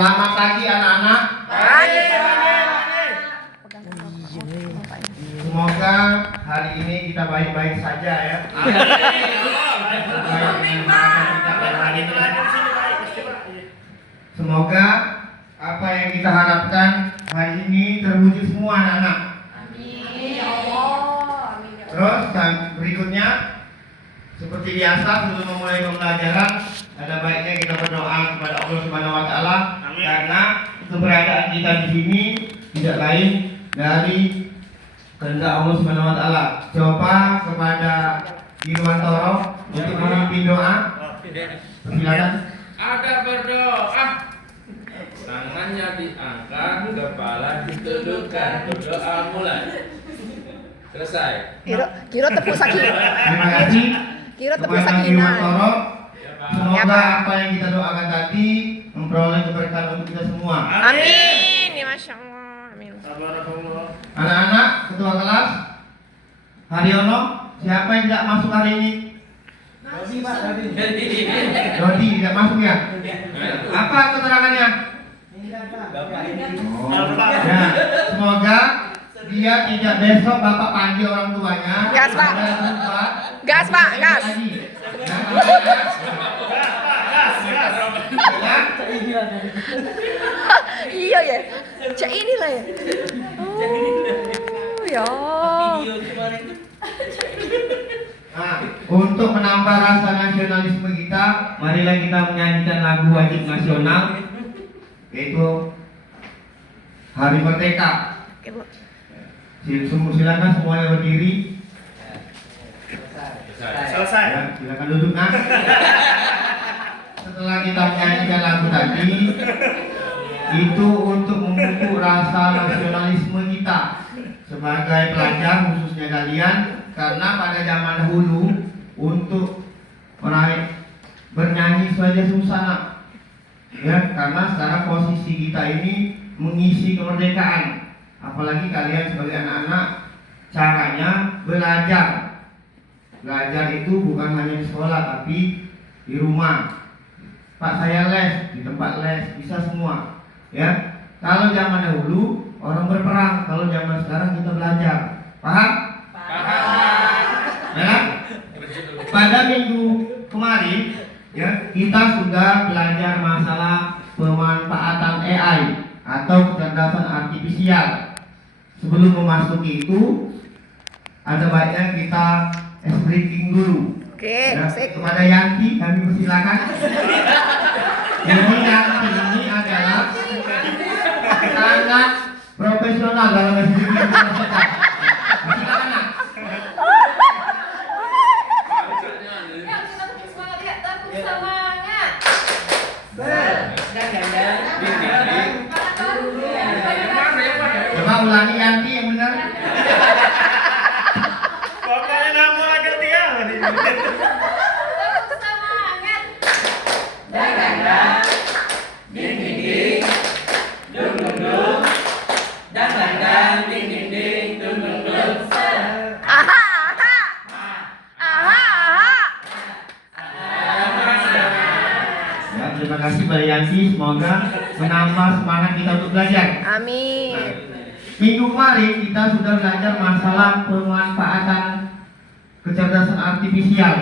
Selamat pagi anak-anak. Semoga hari ini kita baik-baik saja ya. Semoga apa yang kita harapkan hari ini terwujud semua anak-anak. Terus dan berikutnya seperti biasa sebelum memulai pembelajaran ada baiknya kita berdoa kepada Allah Subhanahu wa taala karena keberadaan kita di sini tidak lain dari kehendak Allah Subhanahu wa taala. Coba kepada Irwantoro untuk memimpin doa. Silakan. Ada berdoa, tangannya diangkat, kepala ditundukkan, berdoa mulai. Selesai. Kiro tepuk sakinah. Terima kasih. Kiro tepuk kepada sakinah. Irwantoro. Semoga Ya, Pak. apa yang kita doakan tadi memperoleh keberkahan untuk kita semua. Amin. Ya Masya Allah. Amin. Anak-anak, ketua kelas Haryono, siapa yang tidak masuk hari ini? Dodi tidak masuk ya? Apa keterangannya? Ya, semoga dia tidak besok bapak panggil orang tuanya. Gas, Pak. Gas, Pak, gas. Iya ya. Cak inilah ya. Oh ya. Nah, untuk menambah rasa nasionalisme kita, marilah kita menyanyikan lagu wajib nasional, yaitu Hari Merdeka. Silakan semuanya berdiri. Selesai. Ya, silakan duduk nah. Setelah kita menyanyikan lagu tadi, itu untuk memupuk rasa nasionalisme kita sebagai pelajar khususnya kalian, karena pada zaman dahulu untuk meraih bernyanyi saja susah nak. Ya, karena sekarang posisi kita ini mengisi kemerdekaan. Apalagi kalian sebagai anak-anak, caranya belajar. Belajar itu bukan hanya di sekolah tapi di rumah. Pak saya les, di tempat les, bisa semua. Ya, kalau zaman dahulu orang berperang, kalau zaman sekarang kita belajar. Paham? Ya? Pada minggu kemarin, ya, kita sudah belajar masalah pemanfaatan AI atau kecerdasan artifisial. Sebelum memasuki itu, ada baiknya kita briefing dulu. Oke, Ya, sip. kepada Yanti kami persilakan. Jadi Yanti ini adalah sangat profesional dalam eksekusi universitas. Silakan nak. Coba ulangi Yanti yang benar. Pokoknya nama agar dia. Aha, aha. Aha, aha. Ya, terima kasih Mbak Yanti, semoga menambah semangat kita untuk belajar. Amin. Minggu kemarin kita sudah belajar masalah pemanfaatan kecerdasan artifisial.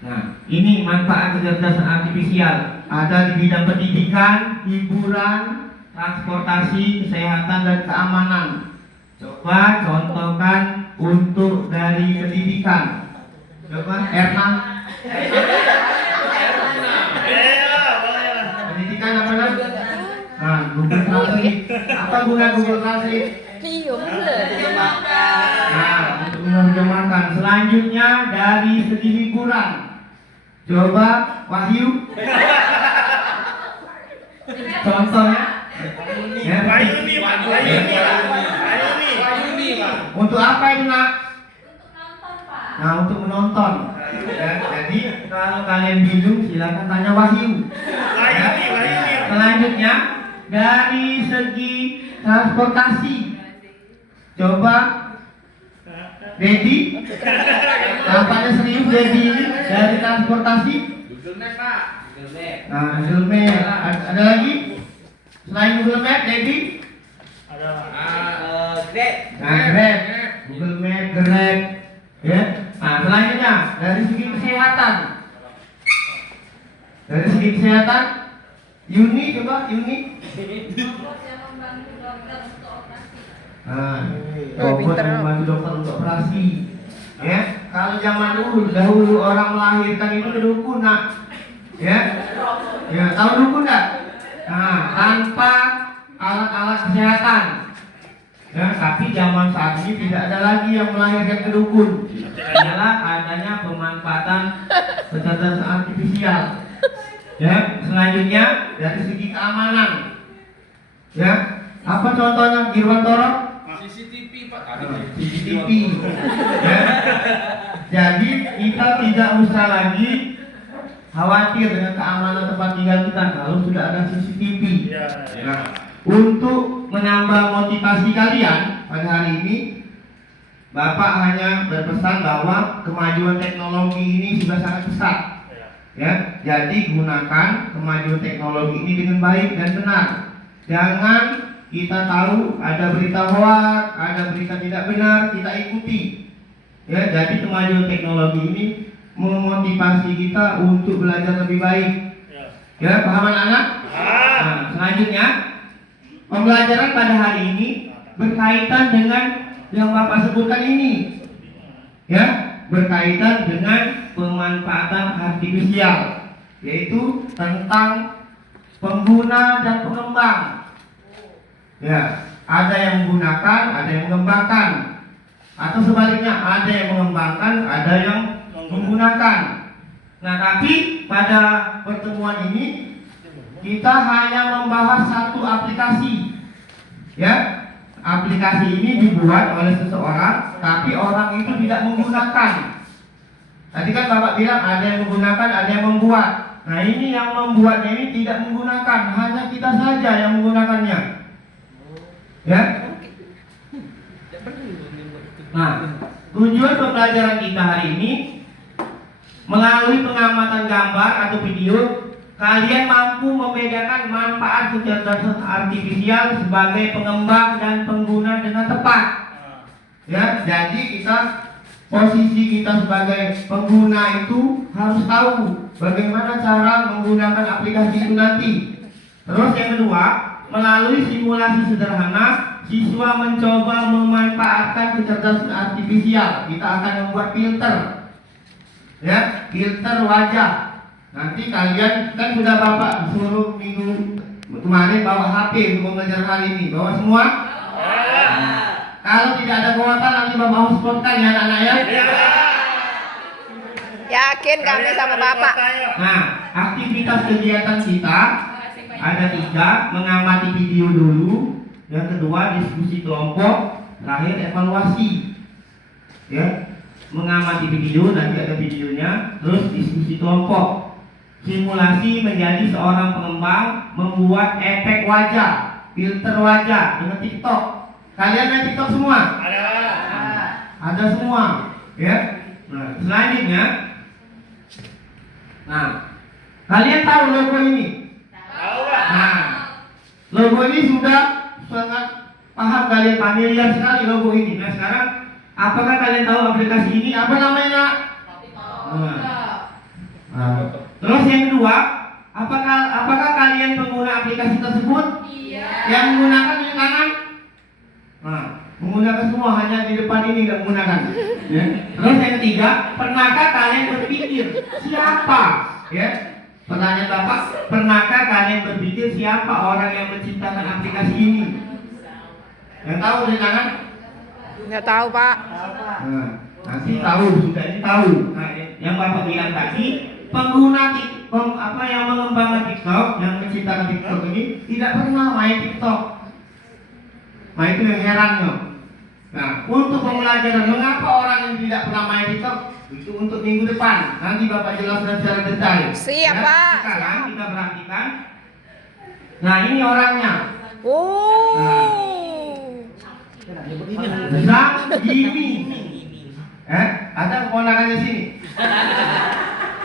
Nah, ini manfaat kecerdasan artifisial ada di bidang pendidikan, hiburan, transportasi, kesehatan dan keamanan. Coba contohkan untuk dari pendidikan. Coba Erna. Pendidikan apa nak? Nah, Google Translate. Apa guna Google Translate? Iya, bener. Nah, untuk menerjemahkan. Selanjutnya dari segi hiburan. Coba Wahyu. Contohnya. Ya, Wayuni, Pak. Wayuni, Pak. untuk apa itu nak? Nah, untuk menonton. Ya, jadi kalau kalian bingung silakan tanya Wahyu. Wayuni. Selanjutnya dari segi transportasi. Coba Dedi? Tampaknya serius Dedi ini dari transportasi. Google Map Pak. Google Map. Nah, Google Map. Ada lagi? Selain Google Map, Dedi? Grab. Nah, Grab. Google Map, Grab. Ya. Nah, selanjutnya dari segi kesehatan. Dari segi kesehatan, Uni coba Uni. Nah, robot pinter. yang membantu dokter untuk operasi. Ya, kalau zaman dahulu orang melahirkan itu ke dukun, nak. Ya, ya tahu dukun nggak? Nah, tanpa alat-alat kesehatan. Ya, tapi zaman saat ini tidak ada lagi yang melahirkan ke dukun. Adalah adanya pemanfaatan kecerdasan artifisial. Ya, selanjutnya dari segi keamanan. Ya, apa contohnya Girwantoro? CCTV Pak. CCTV. Ya. Jadi kita tidak usah lagi khawatir dengan keamanan tempat tinggal kita kalau sudah ada CCTV. Nah, untuk menambah motivasi kalian pada hari ini, Bapak hanya berpesan bahwa kemajuan teknologi ini sudah sangat pesat. Ya, jadi gunakan kemajuan teknologi ini dengan baik dan benar. Jangan kita tahu ada berita hoax, ada berita tidak benar, kita ikuti. Ya, jadi kemajuan teknologi ini memotivasi kita untuk belajar lebih baik. Ya, paham anak-anak? Nah, selanjutnya pembelajaran pada hari ini berkaitan dengan yang Bapak sebutkan ini. Ya, berkaitan dengan pemanfaatan artifisial, yaitu tentang pengguna dan pengembang. Ya, ada yang menggunakan, ada yang mengembangkan, atau sebaliknya ada yang mengembangkan, ada yang menggunakan. Nah, tapi pada pertemuan ini kita hanya membahas satu aplikasi. Ya, aplikasi ini dibuat oleh seseorang, tapi orang itu tidak menggunakan. Tadi kan Bapak bilang ada yang menggunakan, ada yang membuat. Nah, ini yang membuatnya ini tidak menggunakan, hanya kita saja yang menggunakannya. Ya. Nah, tujuan pembelajaran kita hari ini melalui pengamatan gambar atau video, kalian mampu membedakan manfaat kecerdasan artifisial sebagai pengembang dan pengguna dengan tepat. Ya, jadi posisi kita sebagai pengguna itu harus tahu bagaimana cara menggunakan aplikasi itu nanti. Terus yang kedua, melalui simulasi sederhana, siswa mencoba memanfaatkan kecerdasan artifisial. Kita akan membuat filter. Ya, filter wajah. Nanti kalian kan sudah Bapak suruh minggu kemarin bawa HP untuk pembelajaran kali ini. Bawa semua? Kalau tidak ada kuota nanti Bapak hotspotkan ya anak-anak ya. Yakin kami sama Bapak. Nah, aktivitas kegiatan kita ada 3, mengamati video dulu, yang kedua diskusi kelompok, terakhir evaluasi. Ya, mengamati video, nanti ada videonya, terus diskusi kelompok. Simulasi menjadi seorang pengembang, membuat efek wajah, filter wajah dengan TikTok. Kalian main TikTok semua? Ada semua, ya. Nah, selanjutnya, nah, kalian tahu logo ini? Nah, logo ini sudah sangat paham, kalian familiar sekali logo ini. Nah, sekarang apakah kalian tahu aplikasi ini? Apa namanya? Nah, terus yang kedua, apakah kalian pengguna aplikasi tersebut? Iya. Yang menggunakan di kanan? Nah, menggunakan semua, hanya di depan ini nggak menggunakan. Ya. Terus yang ketiga, pernahkah kalian berpikir siapa? Ya. Pertanyaan Bapak, pernahkah kalian berpikir siapa orang yang menciptakan aplikasi ini? Yang tahu di kanan? Nggak tahu Pak. Nah, nanti tahu, sudah ini tahu. Nah, yang Bapak bilang tadi, pengguna yang mengembangkan TikTok, yang menciptakan TikTok ini tidak pernah main TikTok. Nah, itu yang herannya. Nah, untuk pembelajaran mengapa orang yang tidak pernah main TikTok, itu untuk minggu depan. Nanti Bapak jelaskan secara detail. Siap, Pak. Sekarang kita perhatikan. Nah, ini orangnya. Oh. Zhang Yimi. Ada keponakannya sini.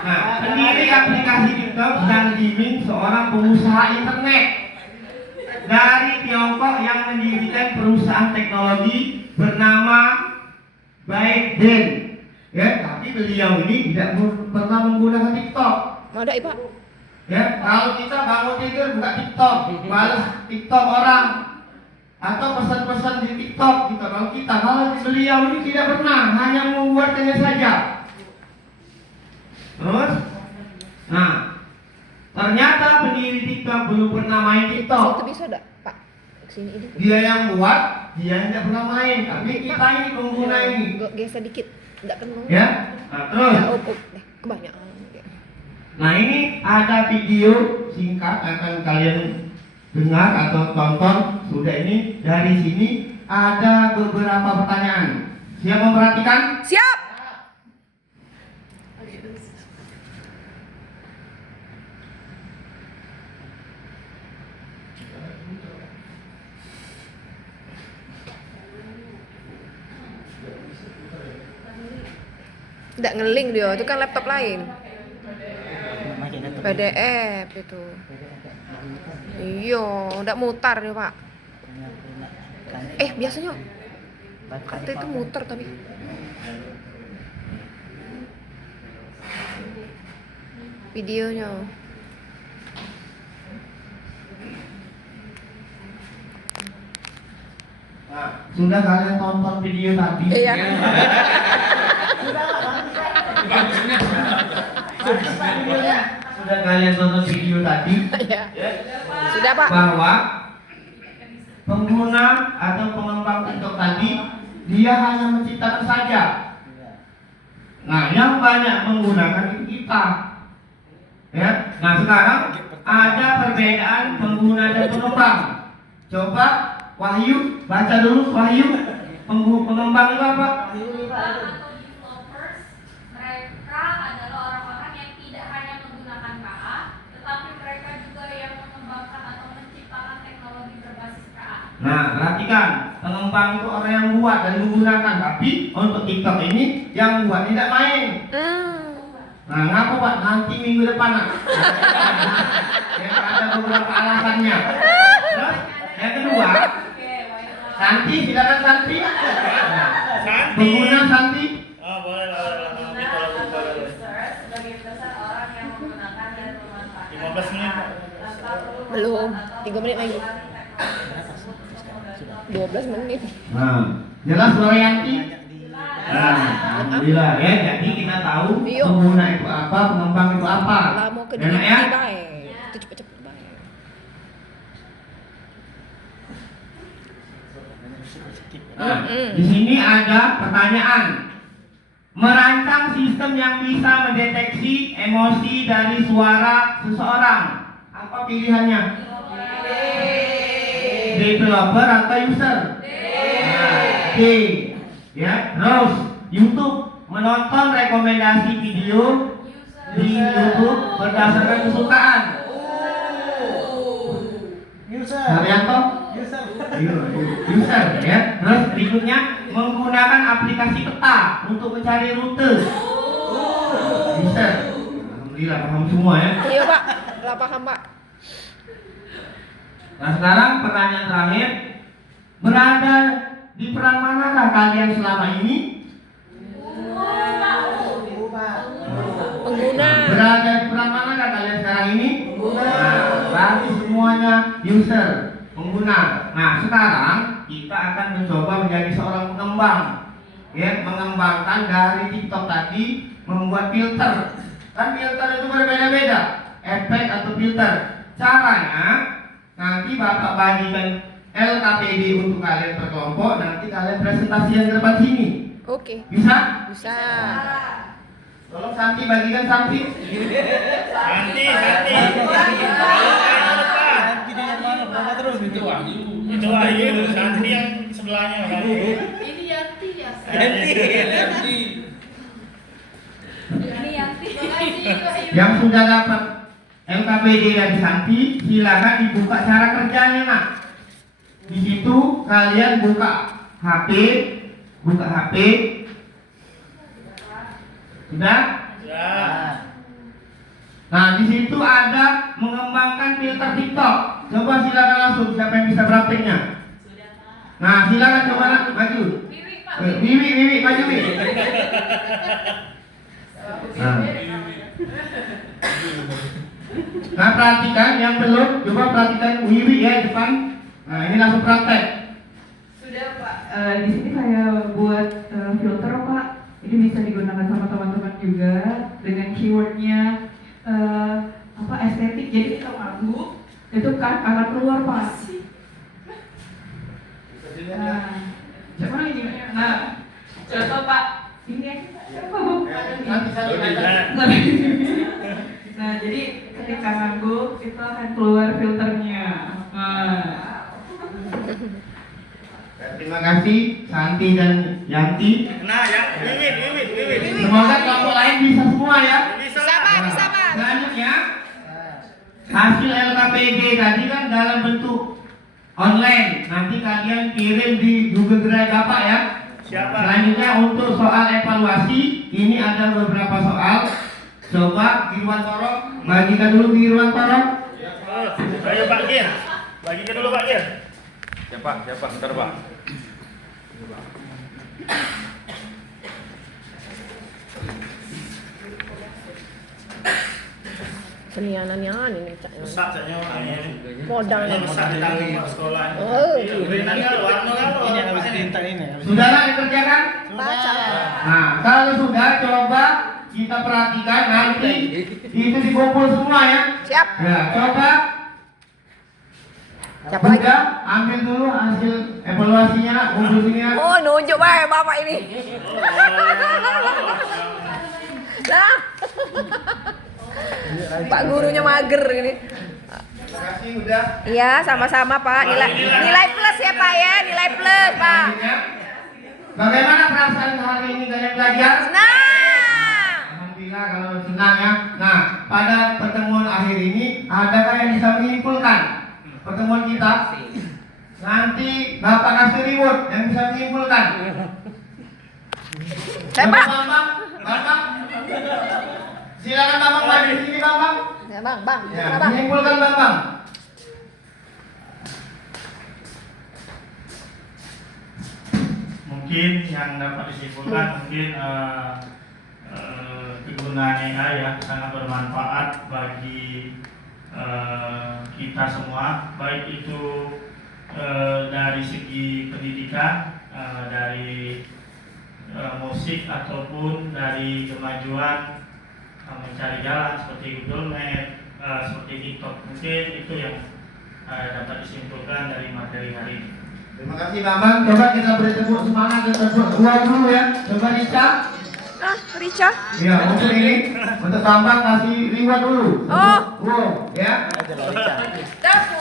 Nah, pendiri aplikasi TikTok Zhang Yiming seorang pengusaha internet dari Tiongkok yang mendirikan perusahaan teknologi bernama ByteDance. Ya, tapi beliau ini tidak pernah menggunakan TikTok. Mau ada Pak? Ya, kalau kita bangun tidur buka TikTok, balas TikTok orang atau pesan-pesan di TikTok gitu. Kalau beliau ini tidak pernah, hanya membuatnya saja. Terus, nah, ternyata pendiri TikTok belum pernah main TikTok. Situ bisa enggak, Pak? Sini ini. Dia yang buat, dia yang tidak pernah main. Tapi kita ini pengguna ini. Geser dikit. Enggak kena. Ya, nah, terus. Ya, kebanyakan. Nah, ini ada video singkat akan kalian dengar atau tonton. Sudah ini dari sini ada beberapa pertanyaan. Siap memperhatikan? Siap. Enggak ngeling dia, itu kan laptop lain. PDF itu. Iya, enggak mutar dia, Pak. Biasanya kata itu muter tapi. Videonya. Nah, sudah kalian tonton video tadi? Iya. Sudah kalian tonton video tadi? Iya. Sudah, Pak. Bahwa pengguna atau pengembang TikTok tadi dia hanya menciptakan saja. Nah, yang banyak menggunakan itu kita. Ya. Nah, sekarang ada perbedaan pengguna dan pengembang. Coba Wahyu baca dulu. Wahyu, pengembang itu apa? Mereka adalah orang-orang yang tidak hanya menggunakan KA, tetapi mereka juga yang mengembangkan atau menciptakan teknologi berbasis KA. Nah, perhatikan, pengembang itu orang yang buat dan menggunakan, tapi untuk TikTok ini yang buat tidak main. Nah, ngapa Pak? Nanti minggu depan nak. Ya, ada beberapa alasannya. Terus, yang kedua, Santi, silakan Santi. Pengguna Santi. Oh, boleh lah. Sebagai besar orang yang menggunakan dan memanfaatkan 15 menit. Belum. 3 menit lagi. 12 menit. Nah, jelas suara Yanti? Nah, alhamdulillah ya. Jadi kita tahu Iya. pengguna itu apa, pengembang itu apa. Lah mau ke Enak ya? baik. Itu cepet-cepet baik. Nah, di sini ada pertanyaan. Merancang sistem yang bisa mendeteksi emosi dari suara seseorang. Apa pilihannya? Developer atau user? Nah, D. Ya, terus YouTube menonton rekomendasi video di YouTube berdasarkan kesukaan. Haryanto? User ya. Terus berikutnya menggunakan aplikasi peta untuk mencari rute. User. Alhamdulillah paham semua ya. Iya, Pak. Lah paham, Pak. Nah, sekarang pertanyaan terakhir. Berada di peran manakah kalian selama ini? Pengguna. Berada di peran manakah kalian sekarang ini? Nah, berarti semuanya user, pengguna. Nah, sekarang kita akan mencoba menjadi seorang pengembang. Ya, mengembangkan dari TikTok tadi membuat filter. Kan filter itu berbeda-beda, efek atau filter. Caranya nanti Bapak bagikan LKPD untuk kalian per kelompok, nanti kalian presentasikan ke depan sini. Oke. Bisa? Bisa. Tolong Santi bagikan Santi. Santi. Itu Wahyu. Itu Wahyu, Santi yang sebelahnya. Ini Yanti ya. Yanti. Ini Yanti. Yang sudah dapat LKPD dari Santi, silakan dibuka cara kerjanya nak. Di situ kalian buka HP, Sudah? Sudah. Nah, di situ ada mengembangkan filter TikTok. Coba silakan langsung siapa yang bisa prakteknya. Nah, silakan coba maju. Wiwi, Pak. Wiwi, maju Wiwi. Nah. Nah, perhatikan yang belum, coba perhatikan Wiwi ya di depan. Nah, ini langsung praktek. Sudah Pak, di sini saya buat filter Pak. Ini bisa digunakan sama teman-teman juga dengan keywordnya estetik. Jadi kita manggung itu kan akan keluar Pak. Nah, coba ini. Nah, contoh Pak, ini Nanti saya lihat. Nah, jadi ketika manggung itu akan keluar filternya. Nah. Terima kasih Santi dan Yanti. Nah, ya, Wiwit. Semoga kelompok lain bisa semua ya. Bisa. Bisa Pak. Selanjutnya hasil LKPG tadi kan dalam bentuk online. Nanti kalian kirim di Google Drive Bapak ya. Siapa? Selanjutnya untuk soal evaluasi, ini ada beberapa soal. Coba Irwantoro, bagikan dulu Irwantoro. Ayo Pak Gir. Bagikan dulu Pak Gir. Siapa? Bentar Pak. Senianan ini cak. Rusak saja orangnya. Modal Ini nih. rusak di tangan Pak sekolah. Oh. Berinanya warna kalau. Ini habis diinta ini. Sudah dikerjakan? Baca. Nah, kalau sudah coba kita perhatikan nanti itu dikumpul semua ya. Siap. Ya, coba Siapa lagi? sudah ambil dulu hasil evaluasinya, urusinya. Oh, nunjuk Bapak ini. Lah. Pak gurunya mager ini. Terima kasih udah. Iya, sama-sama Pak. Nilai plus ya Pak ya, nilai plus Pak. Bagaimana perasaan hari ini kalian belajar? Senang. Alhamdulillah kalau senang ya. Nah, pada pertemuan akhir ini adakah yang bisa menyimpulkan pertemuan kita? Nanti Bapak kasih reward yang bisa menyimpulkan. Saya Coba Pak. Bapak. Silakan Bapak maju di sini Bapak. Ya Bang. Ya, Mana, Bang? menyimpulkan Bapak. Mungkin yang dapat disimpulkan mungkin kegunaan AI ya sangat bermanfaat bagi kita semua, baik itu dari segi pendidikan, dari musik ataupun dari kemajuan mencari jalan seperti Google Map, seperti TikTok. Mungkin itu yang dapat disimpulkan dari materi hari ini. Terima kasih Bambang. Coba kita beri tepuk semangat dan tepuk dua dulu ya. Coba Rica. Rica. Ya, untuk ini untuk Bambang kasih reward dulu. Oh. Wow, ya. Dapu.